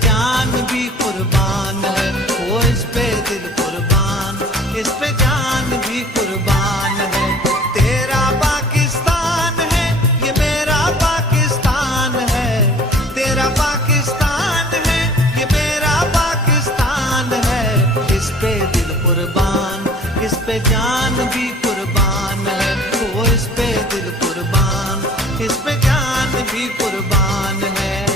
जान भी कुर्बान है, वो इस पे दिल कुर्बान, इस पे जान भी कुर्बान है। तेरा पाकिस्तान है, ये मेरा पाकिस्तान है, तेरा पाकिस्तान है, ये मेरा पाकिस्तान है। इस पे दिल कुर्बान, इस पे जान भी कुर्बान है, वो इस पे दिल कुर्बान, इस पे जान भी कुर्बान है।